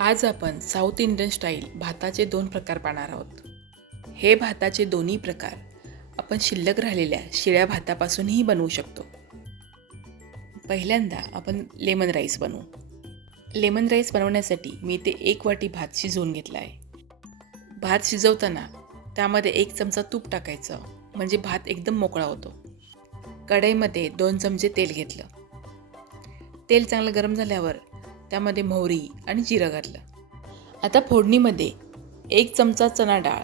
आज आपण south Indian style भाताचे 2 प्रकार पाहणार आहोत. हे भाताचे दोन्ही प्रकार आपण शिल्लक राहिलेल्या शिळ्या भातापासूनही बनवू शकतो. पहिल्यांदा आपण लेमन राईस बनवू. लेमन राईस बनवण्यासाठी मी इथे 1 वाटी भात शिजवून घेतला आहे. भात शिजवताना त्यामध्ये 1 चमचा तूप टाकायचं, म्हणजे भात एकदम मोकळा होतो. कढईमध्ये 2 चमचे तेल घेतलं. तेल चांगलं गरम झाल्यावर त्यामध्ये मोहरी आणि जिरं घातलं. आता फोडणीमध्ये 1 चमचा चणा डाळ,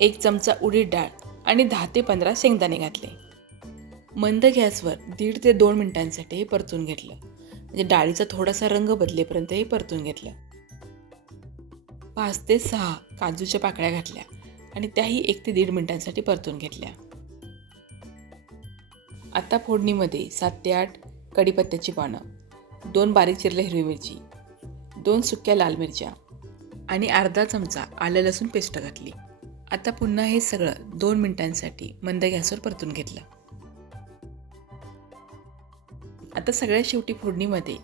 1 चमचा उडीद डाळ आणि 10 ते 15 शेंगदाणे घातले. मंद गॅसवर 1.5 ते 2 मिनिटांसाठी हे परतून घेतलं. म्हणजे डाळीचा थोडासा रंग बदलेपर्यंत हे परतून घेतलं. 5 ते 6 काजूच्या पाकळ्या घातल्या आणि त्याही 1 ते 1.5 मिनिटांसाठी परतून घेतल्या. आता फोडणीमध्ये 7 ते 8 कढीपत्त्याची पानं, 2 बारीक चिरलेल्या हिरवी मिरची, 2 सुक्या लाल मिरच्या आणि अर्धा चमचा आलं लसूण पेस्ट घातली. आता पुन्हा हे सगळं 2 मिनिटांसाठी मंद गॅसवर परतून घेतलं. आता सगळ्यात शेवटी फोडणीमध्ये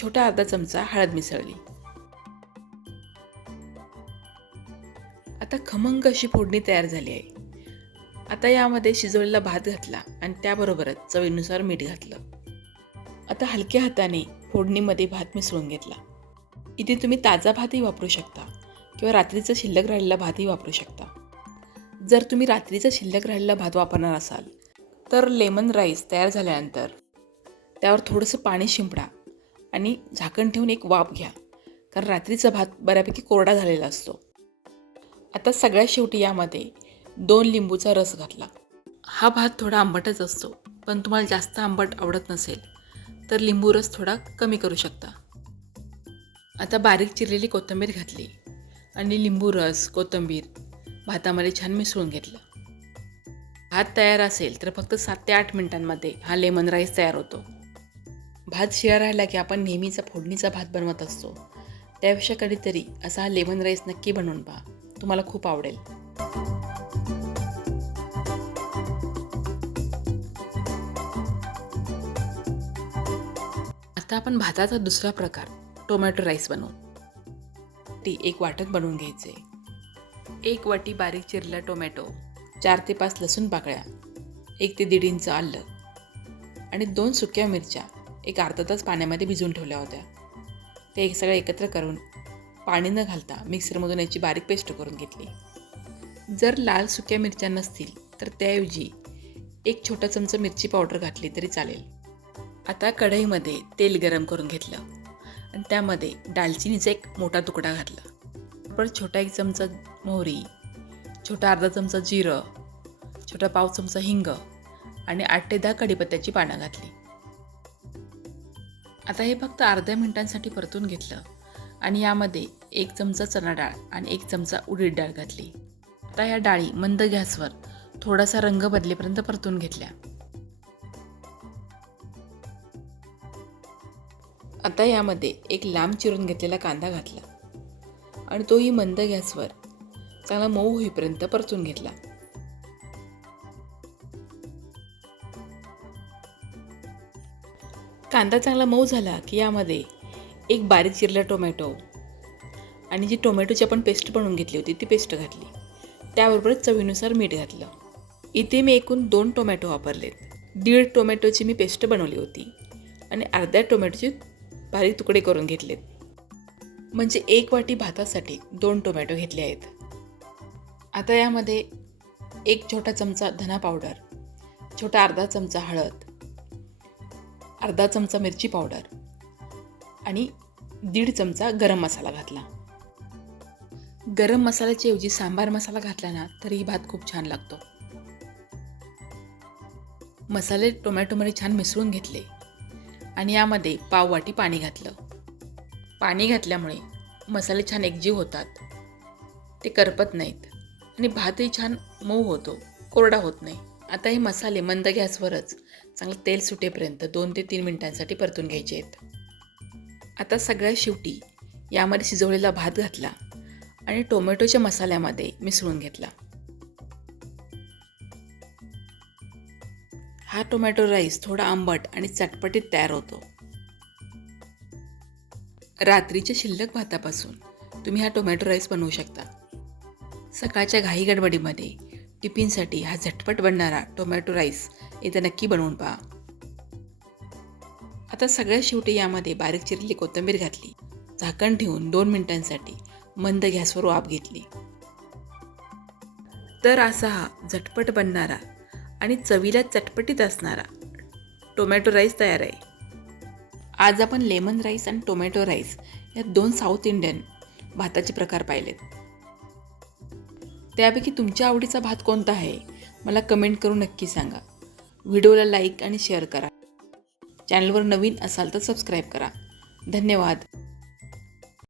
छोटा अर्धा चमचा हळद मिसळली. आता खमंग अशी फोडणी तयार झाली आहे. आता यामध्ये शिजवलेला भात घातला आणि त्याबरोबरच चवीनुसार मीठ घातलं. आता हलक्या हाताने फोडणीमध्ये भात मिसळून घेतला. इथे तुम्ही ताजा भातही वापरू शकता किंवा रात्रीचा शिल्लक राहिलेला भातही वापरू शकता. जर तुम्ही रात्रीचा शिल्लक राहिलेला भात वापरणार असाल तर लेमन राईस तयार झाल्यानंतर त्यावर थोडंसं पाणी शिंपडा आणि झाकण ठेवून एक वाफ घ्या, कारण रात्रीचा भात बऱ्यापैकी कोरडा झालेला असतो. आता सगळ्यात शेवटी यामध्ये 2 लिंबूचा रस घातला. हा भात थोडा आंबटच असतो, पण तुम्हाला जास्त आंबट आवडत नसेल तर लिंबू रस थोडा कमी करू शकता. आता बारीक चिरलेली कोथिंबीर घातली आणि लिंबू रस, कोथिंबीर भातामध्ये छान मिसळून घेतलं. भात तयार असेल तर फक्त 7 ते 8 मिनिटांमध्ये हा लेमन राईस तयार होतो. भात शिळा राहिला की आपण नेहमीचा फोडणीचा भात बनवत असतो, त्यापेक्षा कधीतरी असा हा लेमन राईस नक्की बनवून पहा, तुम्हाला खूप आवडेल. आता आपण भाताचा दुसरा प्रकार टोमॅटो राईस बनवू. एक वाटण बनवून घ्यायचे. 1 वाटी बारीक चिरलेला टोमॅटो, 4 ते 5 लसूण पाकळ्या, 1 ते 1.5 इंच आलं आणि 2 सुक्या मिरच्या एक अर्धा तास पाण्यामध्ये भिजवून ठेवल्या होत्या. ते सगळं एकत्र करून पाणी न घालता मिक्सरमधून याची बारीक पेस्ट करून घेतली. जर लाल सुक्या मिरच्या नसतील तर त्याऐवजी 1 छोटा चमचा मिरची पावडर घातली तरी चालेल. आता कढईमध्ये तेल गरम करून घेतलं आणि त्यामध्ये दालचिनीचा 1 मोठा तुकडा घातला. परत छोटा 1 चमचा मोहरी, छोटा अर्धा चमचा जिरं, छोटा पाव चमचा हिंग आणि 8 ते 10 कढीपत्त्याची पानं घातली. आता हे फक्त अर्ध्या मिनिटांसाठी परतून घेतलं आणि यामध्ये 1 चमचा चणा डाळ आणि 1 चमचा उडीद डाळ घातली. आता या डाळी मंद गॅसवर थोडासा रंग बदलेपर्यंत परतून घेतल्या. आता यामध्ये 1 लांब चिरून घेतलेला कांदा घातला आणि तोही मंद गॅसवर चांगला मऊ होईपर्यंत परतून घेतला. कांदा चांगला मऊ झाला की यामध्ये 1 बारीक चिरलेला टोमॅटो आणि जी टोमॅटोची आपण पेस्ट बनवून घेतली होती ती पेस्ट घातली. त्याबरोबरच चवीनुसार मीठ घातलं. इथे मी एकूण 2 टोमॅटो वापरलेत. 1.5 टोमॅटोची मी पेस्ट बनवली होती आणि अर्ध्या टोमॅटोचे बारीक तुकडे करून घेतलेत. म्हणजे 1 वाटी भातासाठी 2 टोमॅटो घेतले आहेत. आता यामध्ये 1 छोटा चमचा धना पावडर, छोटा अर्धा चमचा हळद, अर्धा चमचा मिरची पावडर आणि 1.5 चमचा गरम मसाला घातला. गरम मसाल्याच्या ऐवजी सांबार मसाला घातला ना तरीही भात खूप छान लागतो. मसाले टोमॅटोमध्ये छान मिसळून घेतले आणि यामध्ये पाव वाटी पाणी घातलं. पाणी घातल्यामुळे मसाले छान एकजीव होतात, ते करपत नाहीत आणि भातही छान मऊ होतो, कोरडा होत नाही. आता हे मसाले मंद गॅसवरच चांगलं तेल सुटेपर्यंत 2 ते 3 मिनिटांसाठी परतून घ्यायचे आहेत. आता सगळ्यात शेवटी यामध्ये शिजवलेला भात घातला आणि टोमॅटोच्या मसाल्यामध्ये मिसळून घेतला. हा टोमॅटो राईस थोडा आंबट आणि चटपटीत तयार होतो. रात्रीच्या शिल्लक भातापासून तुम्ही हा टोमॅटो राईस बनवू शकता. सकाळच्या घाई गडबडीमध्ये टिफिनसाठी हा झटपट बनणारा टोमॅटो राईस एकदा नक्की बनवून पहा. आता सगळ्यात शेवटी यामध्ये बारीक चिरलेली कोथिंबीर घातली. झाकण ठेवून 2 मिनिटांसाठी मंद गॅसवर वाफ घेतली. तर असा हा झटपट बनणारा आणि चवीला चटपटीत असणारा टोमॅटो राईस तयार आहे. आज आपण लेमन राईस आणि टोमॅटो राईस या 2 साऊथ इंडियन भाताचे प्रकार पाहिलेत. त्यापैकी तुमच्या आवडीचा भात कोणता आहे मला कमेंट करून नक्की सांगा. व्हिडिओला लाईक आणि शेअर करा. चॅनलवर नवीन असाल तर सबस्क्राईब करा. धन्यवाद.